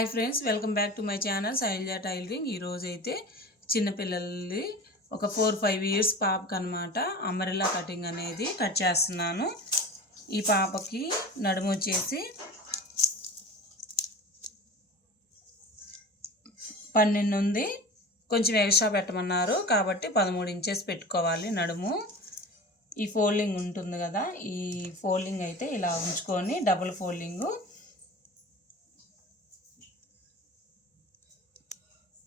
Hi friends welcome back to my channel Shailaja tailoring ఈరోజు అయితే చిన్నపిల్లలది ఒక ఫోర్ ఫైవ్ ఇయర్స్ పాపకు అనమాట అమరిలా కటింగ్ అనేది కట్ చేస్తున్నాను. ఈ పాపకి నడుము వచ్చేసి పన్నెండు ఉంది. కొంచెం ఎక్స్ట్రా పెట్టమన్నారు. కాబట్టి పదమూడు ఇంచెస్ పెట్టుకోవాలి నడుము. ఈ ఫోల్డింగ్ ఉంటుంది కదా ఈ ఫోల్డింగ్ అయితే ఇలా ఉంచుకొని డబుల్ ఫోల్డింగు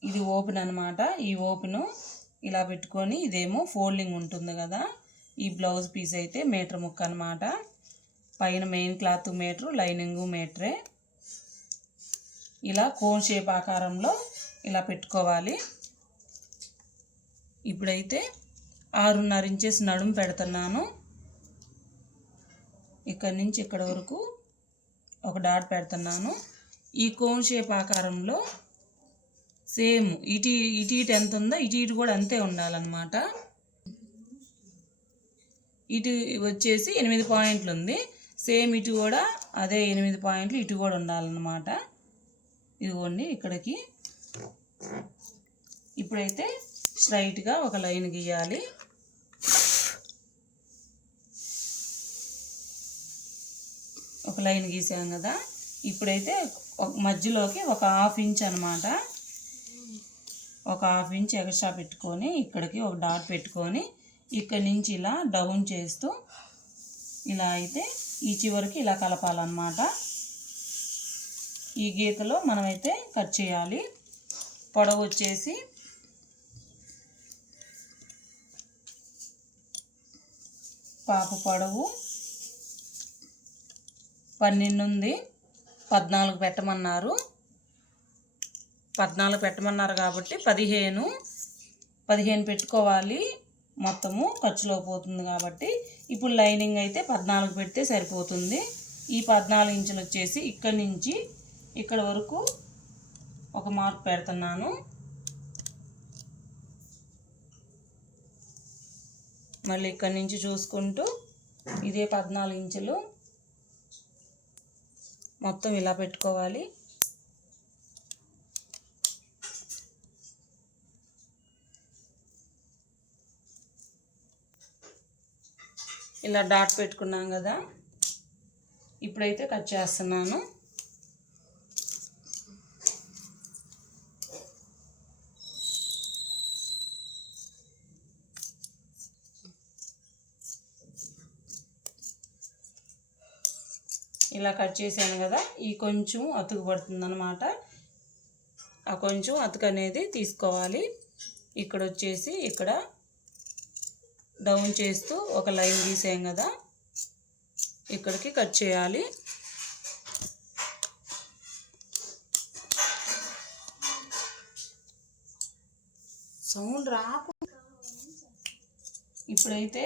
ఇది ఓపెన్ అనమాట ఈ ఓపెను ఇలా పెట్టుకొని ఇదేమో ఫోల్డింగ్ ఉంటుంది కదా. ఈ బ్లౌజ్ పీస్ అయితే మీటర్ ముక్క అనమాట పైన మెయిన్ క్లాత్ మీటరు లైనింగు మీటరే. ఇలా కోన్ షేప్ ఆకారంలో ఇలా పెట్టుకోవాలి. ఇప్పుడైతే ఆరున్నర ఇంచెస్ నడుము పెడుతున్నాను. ఇక్కడి నుంచి ఇక్కడ వరకు ఒక డాట్ పెడుతున్నాను. ఈ కోన్ షేప్ ఆకారంలో సేమ్ ఇటు ఇటు ఇటు ఎంత ఉందో ఇటు ఇటు కూడా అంతే ఉండాలన్నమాట. ఇటు వచ్చేసి ఎనిమిది పాయింట్లు ఉంది. సేమ్ ఇటు కూడా అదే ఎనిమిది పాయింట్లు ఇటు కూడా ఉండాలన్నమాట. ఇదిగోండి ఇక్కడికి. ఇప్పుడైతే స్ట్రైట్గా ఒక లైన్ గీయాలి. ఒక లైన్ గీసాం కదా. ఇప్పుడైతే ఒక మధ్యలోకి ఒక హాఫ్ ఇంచ్ అనమాట ఒక హాఫ్ ఇంచ్ ఎక్స్ట్రా పెట్టుకొని ఇక్కడికి ఒక డాట్ పెట్టుకొని ఇక్కడి నుంచి ఇలా డౌన్ చేస్తూ ఇలా అయితే ఈ చివరికి ఇలా కలపాలన్నమాట. ఈ గీతలో మనమైతే కట్ చేయాలి. పొడవు వచ్చేసి పాప పొడవు పన్నెండు ఉంది. పద్నాలుగు పెట్టమన్నారు. పద్నాలుగు పెట్టమన్నారు కాబట్టి పదిహేను పదిహేను పెట్టుకోవాలి. మొత్తము ఖర్చులో పోతుంది కాబట్టి ఇప్పుడు లైనింగ్ అయితే పద్నాలుగు పెడితే సరిపోతుంది. ఈ పద్నాలుగు ఇంచులు వచ్చేసి ఇక్కడి నుంచి ఇక్కడ వరకు ఒక మార్క్ పెడుతున్నాను. మళ్ళీ ఇక్కడి నుంచి చూసుకుంటూ ఇదే పద్నాలుగు ఇంచులు మొత్తం ఇలా పెట్టుకోవాలి. ఇలా డాట్ పెట్టుకున్నాం కదా. ఇప్పుడైతే కట్ చేస్తున్నాను. ఇలా కట్ చేశాను కదా. ఈ కొంచెం అతుకు పడుతుంది అనమాట ఆ కొంచెం అతుకు అనేది తీసుకోవాలి. ఇక్కడ వచ్చేసి ఇక్కడ డౌన్ చేస్తూ ఒక లైన్ గీసాం కదా. ఇక్కడికి కట్ చేయాలి. సౌండ్ రాకు ఇప్పుడైతే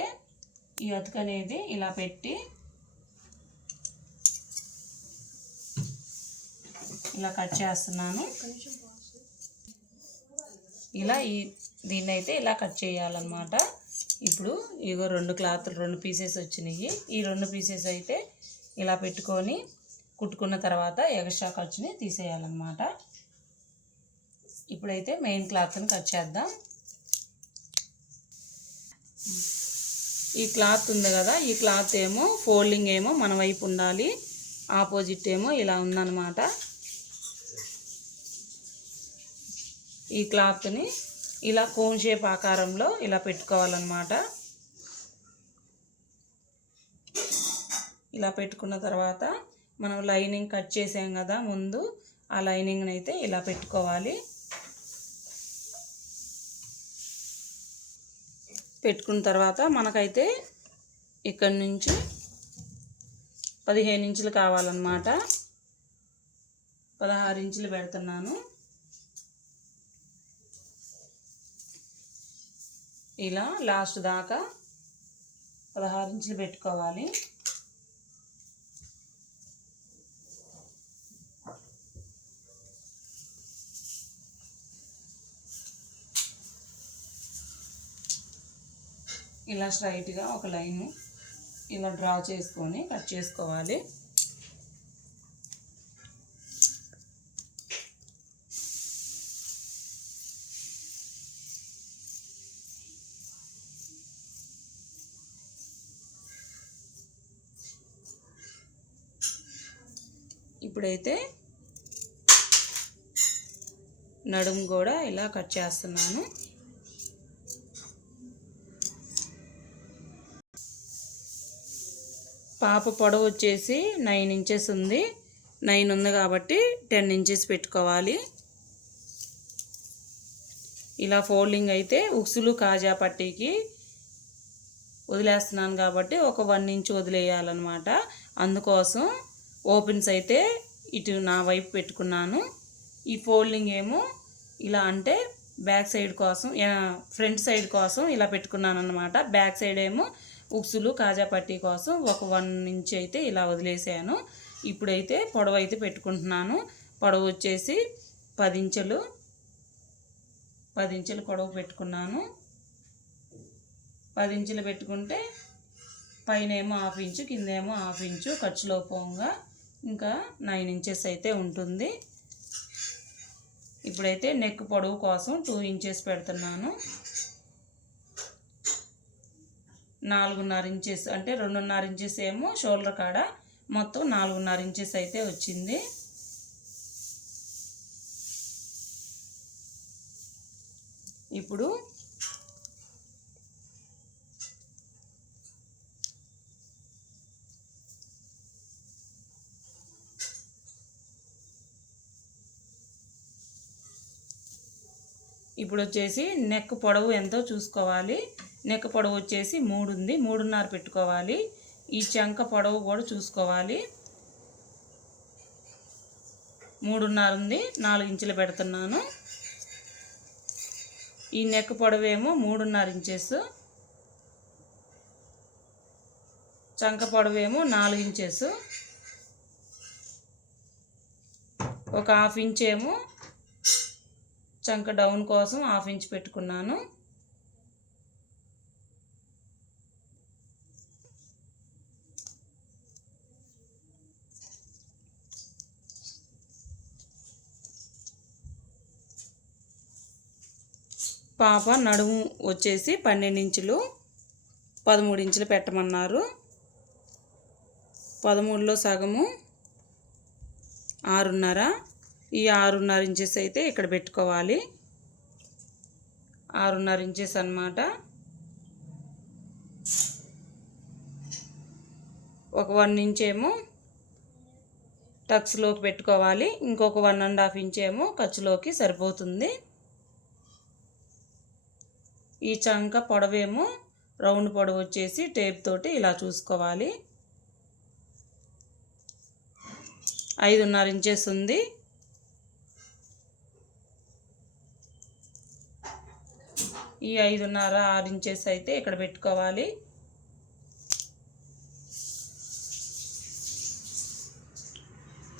ఈ అతుకు అనేది ఇలా పెట్టి ఇలా కట్ చేస్తున్నాను. ఇలా ఈ దీన్ని అయితే ఇలా కట్ చేయాలన్నమాట. ఇప్పుడు ఇగో రెండు క్లాత్లు రెండు పీసెస్ వచ్చినాయి. ఈ రెండు పీసెస్ అయితే ఇలా పెట్టుకొని కుట్టుకున్న తర్వాత ఎగస్ట్రా ఖర్చుని తీసేయాలన్నమాట. ఇప్పుడైతే మెయిన్ క్లాత్ని కట్ చేద్దాం. ఈ క్లాత్ ఉంది కదా ఈ క్లాత్ ఏమో ఫోల్డింగ్ ఏమో మన వైపు ఉండాలి ఆపోజిట్ ఏమో ఇలా ఉందన్నమాట. ఈ క్లాత్ని ఇలా కోన్ షేప్ ఆకారంలో ఇలా పెట్టుకోవాలన్నమాట. ఇలా పెట్టుకున్న తర్వాత మనం లైనింగ్ కట్ చేసాం కదా ముందు ఆ లైనింగ్ని అయితే ఇలా పెట్టుకోవాలి. పెట్టుకున్న తర్వాత మనకైతే ఇక్కడి నుంచి పదిహేను ఇంచులు కావాలన్నమాట. పదహారు ఇంచులు పెడుతున్నాను. ఇలా లాస్ట్ దాకా పదహారు ఇంచులు పెట్టుకోవాలి. ఇలా స్ట్రైట్గా ఒక లైను ఇలా డ్రా చేసుకొని కట్ చేసుకోవాలి. ఇప్పుడైతే నడుము కూడా ఇలా కట్ చేస్తున్నాను. పాప పొడవు వచ్చేసి నైన్ ఇంచెస్ ఉంది. నైన్ ఉంది కాబట్టి టెన్ ఇంచెస్ పెట్టుకోవాలి. ఇలా ఫోల్డింగ్ అయితే ఉక్సులు కాజా పట్టీకి వదిలేస్తున్నాను కాబట్టి ఒక వన్ ఇంచ్ వదిలేయాలన్నమాట. అందుకోసం ఓపెన్స్ అయితే ఇటు నా వైపు పెట్టుకున్నాను. ఈ ఫోల్డింగ్ ఏమో ఇలా అంటే బ్యాక్ సైడ్ కోసం ఫ్రంట్ సైడ్ కోసం ఇలా పెట్టుకున్నాను అనమాట బ్యాక్ సైడ్ ఏమో ఉక్సులు కాజా పట్టీ కోసం ఒక వన్ ఇంచ్ అయితే ఇలా వదిలేసాను. ఇప్పుడైతే పొడవు అయితే పెట్టుకుంటున్నాను. పొడవు వచ్చేసి పది ఇంచులు పది ఇంచులు పొడవు పెట్టుకున్నాను. పది ఇంచులు పెట్టుకుంటే పైన ఏమో హాఫ్ ఇంచు కింద ఏమో హాఫ్ ఇంచు ఖర్చులో పోగా. ఇంకా నైన్ ఇంచెస్ అయితే ఉంటుంది. ఇప్పుడైతే నెక్ పొడవు కోసం టూ ఇంచెస్ పెడుతున్నాను. నాలుగున్నర ఇంచెస్ అంటే రెండున్నర ఇంచెస్ ఏమో షోల్డర్ కాడ మొత్తం నాలుగున్నర ఇంచెస్ అయితే వచ్చింది. ఇప్పుడు ఇప్పుడు వచ్చేసి నెక్ పొడవు ఎంతో చూసుకోవాలి. నెక్ పొడవు వచ్చేసి మూడు ఉంది మూడున్నర పెట్టుకోవాలి. ఈ చంక పొడవు కూడా చూసుకోవాలి. మూడున్నర ఉంది నాలుగు ఇంచులు పెడుతున్నాను. ఈ నెక్ పొడవేమో మూడున్నర ఇంచెస్. చంక పొడవేమో నాలుగు ఇంచెస్. ఒక హాఫ్ ఇంచ్ ఏమో చంక డౌన్ కోసం హాఫ్ ఇంచ్ పెట్టుకున్నాను. పాప నడుము వచ్చేసి పన్నెండు ఇంచులు పదమూడు ఇంచులు పెట్టమన్నారు. పదమూడులో సగము ఆరున్నర. ఈ ఆరున్నర ఇంచెస్ అయితే ఇక్కడ పెట్టుకోవాలి. ఆరున్నర ఇంచెస్ అన్నమాట. ఒక వన్ ఇంచ్ ఏమో టక్స్లోకి పెట్టుకోవాలి. ఇంకొక వన్ అండ్ హాఫ్ ఇంచ్ ఏమో ఖర్చులోకి సరిపోతుంది. ఈ చంక పొడవేమో రౌండ్ పొడవు వచ్చేసి టేప్ తోటి ఇలా చూసుకోవాలి. ఐదున్నర ఇంచెస్ ఉంది. ఈ ఐదున్నర ఆరు ఇంచెస్ అయితే ఇక్కడ పెట్టుకోవాలి.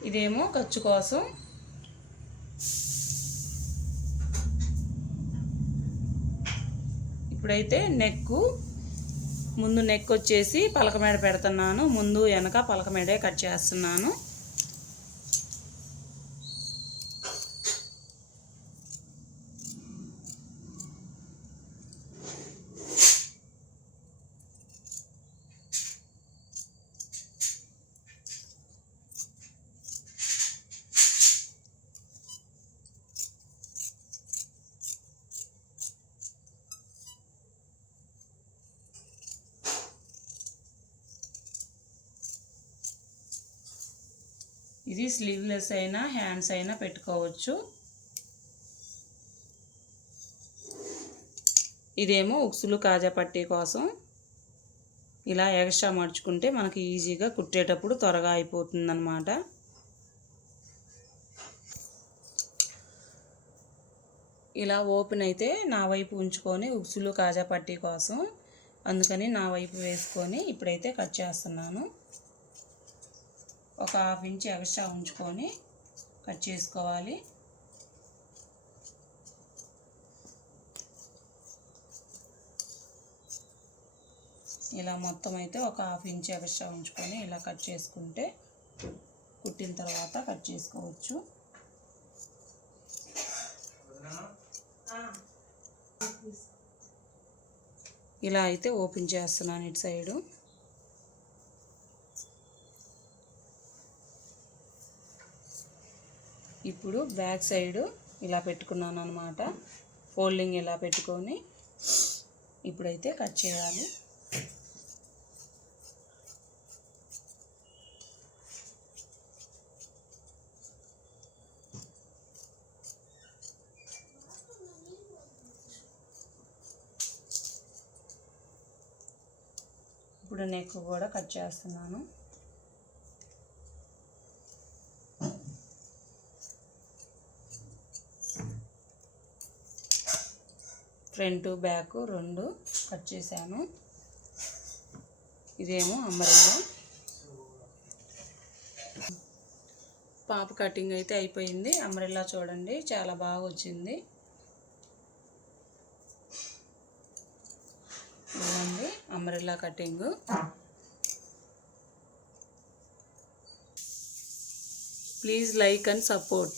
ఇదేమో ఖర్చు కోసం. ఇప్పుడైతే నెక్కు ముందు నెక్ వచ్చేసి పలక పెడుతున్నాను. ముందు వెనక పలకమేడే కట్ చేస్తున్నాను. ఇది స్లీవ్లెస్ అయినా హ్యాండ్స్ అయినా పెట్టుకోవచ్చు. ఇదేమో ఉక్సులు కాజా పట్టీ కోసం. ఇలా ఎక్స్ట్రా మడుచుకుంటే మనకి ఈజీగా కుట్టేటప్పుడు త్వరగా అయిపోతుందన్నమాట. ఇలా ఓపెన్ అయితే నా వైపు ఉంచుకొని ఉక్సులు కాజా పట్టీ కోసం. అందుకని నా వైపు వేసుకొని ఇప్పుడైతే కట్ చేస్తున్నాను. ఒక హాఫ్ ఇంచ్ ఎక్స్ట్రా ఉంచుకొని కట్ చేసుకోవాలి. ఇలా మొత్తం అయితే ఒక హాఫ్ ఇంచ్ ఎక్స్ట్రా ఉంచుకొని ఇలా కట్ చేసుకుంటే కుట్టిన తర్వాత కట్ చేసుకోవచ్చు. ఇలా అయితే ఓపెన్ చేస్తున్నాను ఇటు సైడు. ఇప్పుడు బ్యాక్ సైడ్ ఇలా పెట్టుకున్నాను అనమాట ఫోల్డింగ్ ఇలా పెట్టుకొని ఇప్పుడైతే కట్ చేయాలి. ఇప్పుడు నెక్ కూడా కట్ చేస్తున్నాను. ఫ్రంట్ బ్యాక్ రెండు కట్ చేశాను. ఇదేమో అంబరెల్లా పాప కటింగ్ అయితే అయిపోయింది. అంబ్రెల్లా చూడండి చాలా బాగా వచ్చింది. ఇదండి umbrella cutting. Please like and support.